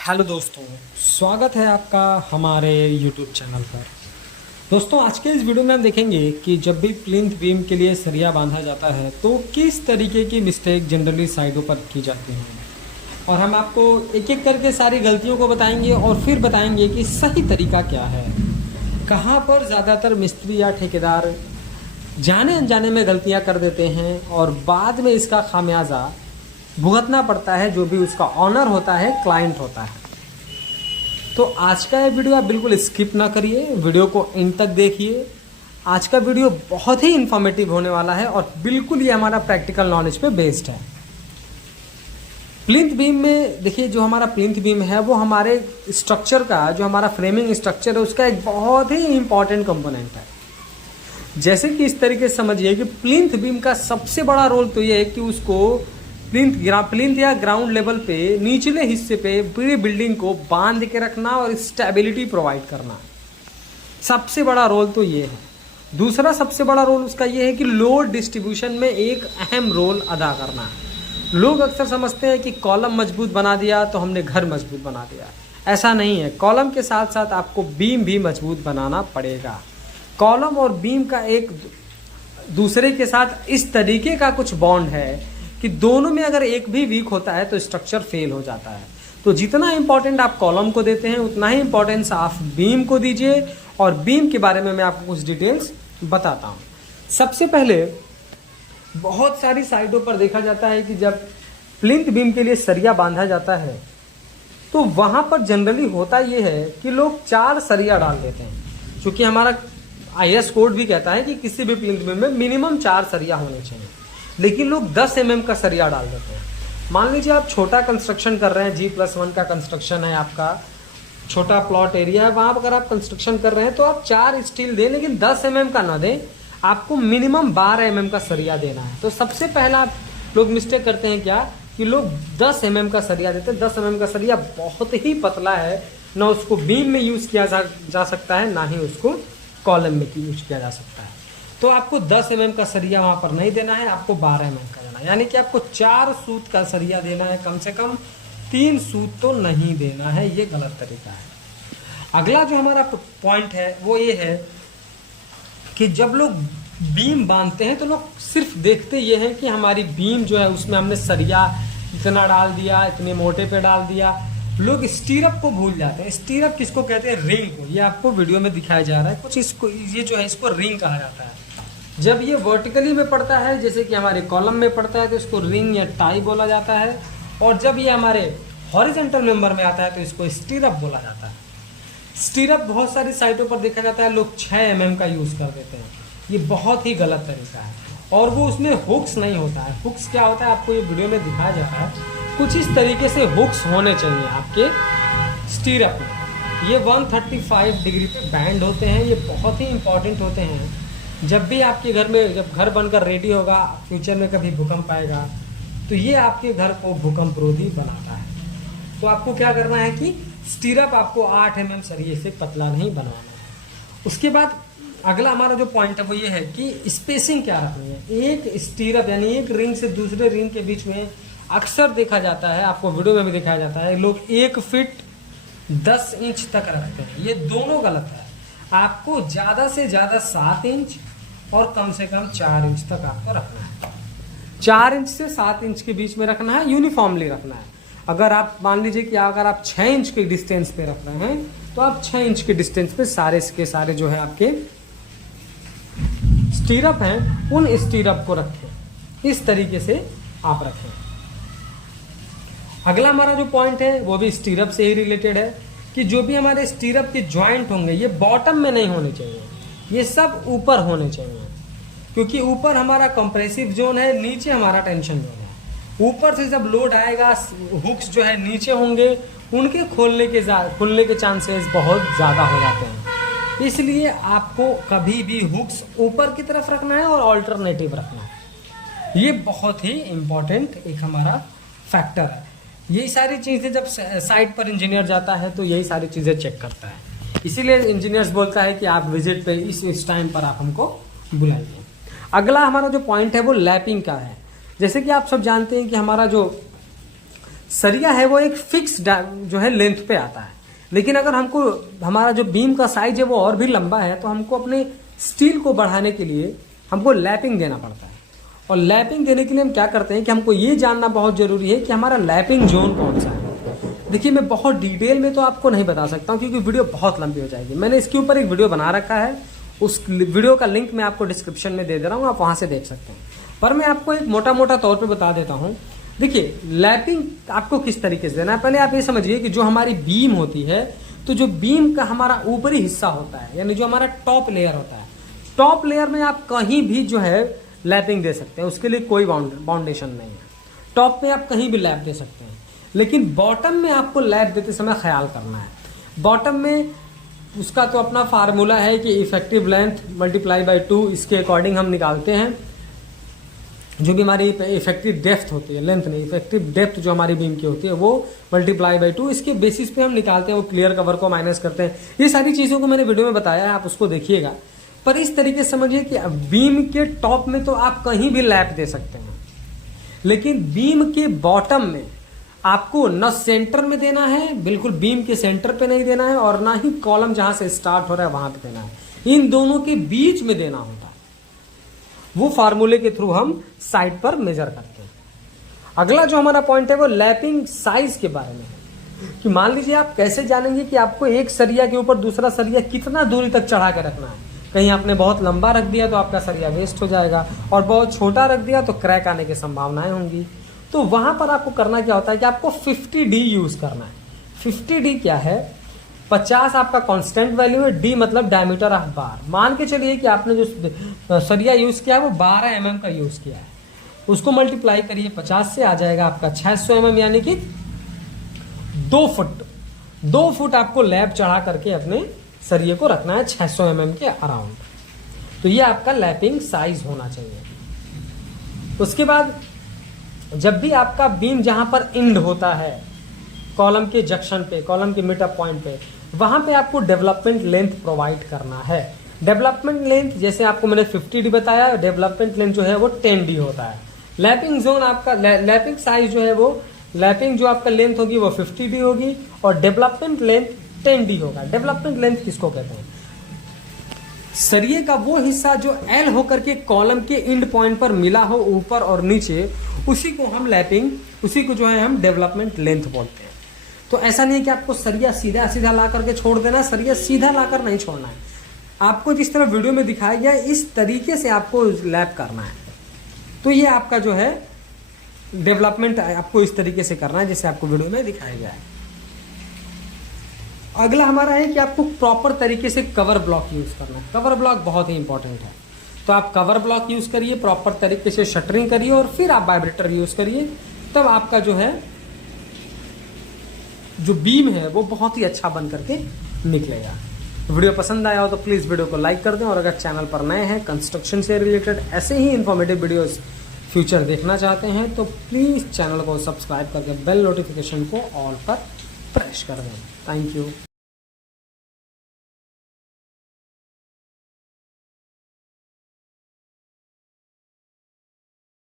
Hello दोस्तों, स्वागत है आपका हमारे YouTube चैनल पर। दोस्तों, आज के इस वीडियो में हम देखेंगे कि जब भी प्लिंथ बीम के लिए सरिया बांधा जाता है तो किस तरीके की मिस्टेक जनरली साइडों पर की जाती हैं, और हम आपको एक एक करके सारी गलतियों को बताएंगे और फिर बताएंगे कि सही तरीका क्या है। कहाँ पर ज़्यादातर मिस्त्री या ठेकेदार जाने अनजाने में गलतियाँ कर देते हैं और बाद में इसका खामियाजा भुगतना पड़ता है जो भी उसका ऑनर होता है, क्लाइंट होता है। तो आज का ये वीडियो आप बिल्कुल स्किप ना करिए, वीडियो को एंड तक देखिए। आज का वीडियो बहुत ही इंफॉर्मेटिव होने वाला है और बिल्कुल ये हमारा प्रैक्टिकल नॉलेज पे बेस्ड है। प्लिंथ बीम में देखिए, जो हमारा प्लिंथ बीम है वो हमारे स्ट्रक्चर का, जो हमारा फ्रेमिंग स्ट्रक्चर है उसका एक बहुत ही इंपॉर्टेंट कंपोनेंट है। जैसे कि इस तरीके से समझिए कि प्लिंथ बीम का सबसे बड़ा रोल तो ये है कि उसको प्लिंथ या ग्राउंड लेवल पे निचले हिस्से पे पूरी बिल्डिंग को बांध के रखना और स्टेबिलिटी प्रोवाइड करना, सबसे बड़ा रोल तो ये है। दूसरा सबसे बड़ा रोल उसका ये है कि लोड डिस्ट्रीब्यूशन में एक अहम रोल अदा करना। लोग अक्सर समझते हैं कि कॉलम मजबूत बना दिया तो हमने घर मजबूत बना दिया। ऐसा नहीं है। कॉलम के साथ साथ आपको बीम भी मजबूत बनाना पड़ेगा। कॉलम और बीम का एक दूसरे के साथ इस तरीके का कुछ बॉन्ड है कि दोनों में अगर एक भी वीक होता है तो स्ट्रक्चर फेल हो जाता है। तो जितना इंपॉर्टेंट आप कॉलम को देते हैं उतना ही इंपॉर्टेंस आप बीम को दीजिए, और बीम के बारे में मैं आपको कुछ डिटेल्स बताता हूँ। सबसे पहले बहुत सारी साइडों पर देखा जाता है कि जब प्लिंथ बीम के लिए सरिया बांधा जाता है तो वहाँ पर जनरली होता ये है कि लोग 4 सरिया डाल देते हैं, क्योंकि हमारा IS कोड भी कहता है कि किसी भी प्लिंथ बीम में मिनिमम 4 सरिया होने चाहिए। लेकिन लोग 10 mm का सरिया डाल देते हैं। मान लीजिए आप छोटा कंस्ट्रक्शन कर रहे हैं, G+1 का कंस्ट्रक्शन है, आपका छोटा प्लॉट एरिया है, वहाँ पर अगर आप कंस्ट्रक्शन कर रहे हैं तो आप 4 स्टील दें, लेकिन 10 mm का ना दें, आपको मिनिमम 12 mm का सरिया देना है। तो सबसे पहला लोग मिस्टेक करते हैं क्या कि लोग 10 mm का सरिया देते हैं। 10 mm का सरिया बहुत ही पतला है, ना उसको बीम में यूज़ किया जा सकता है, ना ही उसको कॉलम में यूज किया जा सकता है। तो आपको 10 mm का सरिया वहाँ पर नहीं देना है, आपको 12 mm का देना है। यानी कि आपको 4 सूत का सरिया देना है, कम से कम 3 सूत तो नहीं देना है। ये गलत तरीका है। अगला जो हमारा पॉइंट है वो ये है कि जब लोग बीम बांधते हैं तो लोग सिर्फ देखते ये हैं कि हमारी बीम जो है उसमें हमने सरिया इतना डाल दिया, इतने मोटे पे डाल दिया। लोग स्टीरअप को भूल जाते हैं। स्टीरअप किसको कहते हैं? रिंग को। ये आपको वीडियो में दिखाया जा रहा है कुछ इसको, ये जो है इसको रिंग कहा जाता है। जब ये वर्टिकली में पड़ता है, जैसे कि हमारे कॉलम में पड़ता है, तो इसको रिंग या टाई बोला जाता है, और जब ये हमारे हॉरिजॉन्टल मेंबर में आता है तो इसको स्टीरअप बोला जाता है। स्टीरअप बहुत सारी साइटों पर देखा जाता है लोग 6 mm का यूज़ कर देते हैं। ये बहुत ही गलत तरीका है, और वो उसमें हुक्स नहीं होता है। हुक्स क्या होता है आपको ये वीडियो में दिखाया जा रहा है। कुछ इस तरीके से हुक्स होने चाहिए आपके स्टीरअप में। ये 135 डिग्री पे बैंड होते हैं। ये बहुत ही इंपॉर्टेंट होते हैं। जब भी आपके घर में, जब घर बनकर रेडी होगा, फ्यूचर में कभी भूकंप आएगा तो ये आपके घर को भूकंप रोधी बनाता है। तो आपको क्या करना है कि स्टीरअप आपको 8 mm सरिये से पतला नहीं बनवाना है। उसके बाद अगला हमारा जो पॉइंट है वो ये है कि स्पेसिंग क्या रखनी है। एक स्टीरअप यानी एक रिंग से दूसरे रिंग के बीच में अक्सर देखा जाता है, आपको वीडियो में भी दिखाया जाता है, लोग 1 फीट 10 इंच तक रखते हैं। ये दोनों गलत है। आपको ज़्यादा से ज़्यादा 7 इंच और कम से कम 4 इंच तक आपको रखना है। 4 इंच से 7 इंच के बीच में रखना है, यूनिफॉर्मली रखना है। अगर आप मान लीजिए कि अगर आप 6 इंच के डिस्टेंस पे रख रहे हैं तो आप 6 इंच के डिस्टेंस पे सारे के सारे जो है आपके स्टीरअप हैं उन स्टीरअप को रखें। इस तरीके से आप रखें। अगला हमारा जो पॉइंट है वो भी स्टीरअप से ही रिलेटेड है कि जो भी हमारे स्टीरअप के जॉइंट होंगे ये बॉटम में नहीं होने चाहिए, ये सब ऊपर होने चाहिए, क्योंकि ऊपर हमारा कंप्रेसिव जोन है, नीचे हमारा टेंशन जोन है। ऊपर से जब लोड आएगा, हुक्स जो है नीचे होंगे, उनके खुलने के चांसेस बहुत ज़्यादा हो जाते हैं। इसलिए आपको कभी भी हुक्स ऊपर की तरफ रखना है और ऑल्टरनेटिव रखना है। ये बहुत ही इम्पॉर्टेंट एक हमारा फैक्टर है। यही सारी चीज़ें जब साइट पर इंजीनियर जाता है तो यही सारी चीज़ें चेक करता है। इसीलिए इंजीनियर्स बोलता है कि आप विजिट पे इस टाइम पर आप हमको बुलाइए। अगला हमारा जो पॉइंट है वो लैपिंग का है। जैसे कि आप सब जानते हैं कि हमारा जो सरिया है वो एक फिक्स जो है लेंथ पे आता है, लेकिन अगर हमको हमारा जो बीम का साइज है वो और भी लंबा है तो हमको अपने स्टील को बढ़ाने के लिए हमको लैपिंग देना पड़ता है। और लैपिंग देने के लिए हम क्या करते हैं कि हमको ये जानना बहुत जरूरी है कि हमारा लैपिंग जोन कौन सा है। देखिए मैं बहुत डिटेल में तो आपको नहीं बता सकता हूँ क्योंकि वीडियो बहुत लंबी हो जाएगी। मैंने इसके ऊपर एक वीडियो बना रखा है, उस वीडियो का लिंक मैं आपको डिस्क्रिप्शन में दे रहा हूँ, आप वहां से देख सकते हैं। पर मैं आपको एक मोटा मोटा तौर पे बता देता हूँ। देखिए लैपिंग आपको किस तरीके से देना है, पहले आप ये समझिए कि जो हमारी बीम होती है, तो जो बीम का हमारा ऊपरी हिस्सा होता है यानी जो हमारा टॉप लेयर होता है, टॉप लेयर में आप कहीं भी जो है लैपिंग दे सकते हैं, उसके लिए कोई बाउंडेशन नहीं है। टॉप में आप कहीं भी लैप दे सकते हैं, लेकिन बॉटम में आपको लैप देते समय ख्याल करना है। बॉटम में उसका तो अपना फार्मूला है कि इफेक्टिव लेंथ मल्टीप्लाई बाई 2, इसके अकॉर्डिंग हम निकालते हैं जो भी हमारी इफेक्टिव डेप्थ होती है, लेंथ नहीं, इफेक्टिव डेप्थ जो हमारी बीम की होती है वो मल्टीप्लाई बाई 2, इसके बेसिस पे हम निकालते हैं, वो क्लियर कवर को माइनस करते हैं। ये सारी चीज़ों को मैंने वीडियो में बताया है, आप उसको देखिएगा। पर इस तरीके से समझिए कि बीम के टॉप में तो आप कहीं भी लैप दे सकते हैं, लेकिन बीम के बॉटम में आपको न सेंटर में देना है, बिल्कुल बीम के सेंटर पे नहीं देना है, और ना ही कॉलम जहां से स्टार्ट हो रहा है वहां पे देना है, इन दोनों के बीच में देना होता है। वो फार्मूले के थ्रू हम साइड पर मेजर करते हैं। अगला जो हमारा पॉइंट है वो लैपिंग साइज के बारे में है कि मान लीजिए आप कैसे जानेंगे कि आपको एक सरिया के ऊपर दूसरा सरिया कितना दूरी तक चढ़ा के रखना है। कहीं आपने बहुत लंबा रख दिया तो आपका सरिया वेस्ट हो जाएगा, और बहुत छोटा रख दिया तो क्रैक आने की संभावनाएं होंगी। तो वहां पर आपको करना क्या होता है कि आपको 50D यूज करना है। 50D क्या है? 50 आपका कांस्टेंट वैल्यू है, D मतलब डायमीटर ऑफ बार। मान के चलिए कि आपने जो सरिया यूज किया है वो 12 mm का यूज किया है, उसको मल्टीप्लाई करिए 50 से, आ जाएगा आपका 600 mm, यानी कि 2 फुट। 2 फुट आपको लैप चढ़ा करके अपने सरिये को रखना है 600 mm के अराउंड। तो ये आपका लैपिंग साइज होना चाहिए। उसके बाद जब भी आपका बीम जहां पर एंड होता है कॉलम के जंक्शन पे, कॉलम के मिड अप पॉइंट पे, वहां पे आपको डेवलपमेंट लेंथ प्रोवाइड करना है। डेवलपमेंट लेंथ जैसे आपको मैंने 50D बताया, डेवलपमेंट लेंथ जो है वो 10D होता है। लैपिंग जोन आपका लैपिंग साइज जो है वो, लैपिंग जो आपका लेंथ होगी वो 50D होगी, और डेवलपमेंट लेंथ 10D होगा। डेवलपमेंट लेंथ किसको कहते हैं? सरिये का वो हिस्सा जो एल होकर के कॉलम के एंड पॉइंट पर मिला हो ऊपर और नीचे, उसी को हम लैपिंग, उसी को जो है हम डेवलपमेंट लेंथ बोलते हैं। तो ऐसा नहीं है कि आपको सरिया सीधा सीधा ला करके छोड़ देना, सरिया सीधा लाकर नहीं छोड़ना है। आपको जिस तरह वीडियो में दिखाया गया इस तरीके से आपको लैप करना है। तो ये आपका जो है डेवलपमेंट आपको इस तरीके से करना है जैसे आपको वीडियो में दिखाया गया है। अगला हमारा है कि आपको प्रॉपर तरीके से कवर ब्लॉक यूज करना है। कवर ब्लॉक बहुत ही इंपॉर्टेंट है, तो आप कवर ब्लॉक यूज करिए, प्रॉपर तरीके से शटरिंग करिए, और फिर आप वाइब्रेटर यूज करिए, तब आपका जो है जो बीम है वो बहुत ही अच्छा बन करके निकलेगा। वीडियो पसंद आया हो तो प्लीज वीडियो को लाइक कर दें, और अगर चैनल पर नए हैं, कंस्ट्रक्शन से रिलेटेड ऐसे ही इंफॉर्मेटिव वीडियोस फ्यूचर देखना चाहते हैं तो प्लीज चैनल को सब्सक्राइब करके बेल नोटिफिकेशन को ऑल पर प्रेस कर दें। Thank you.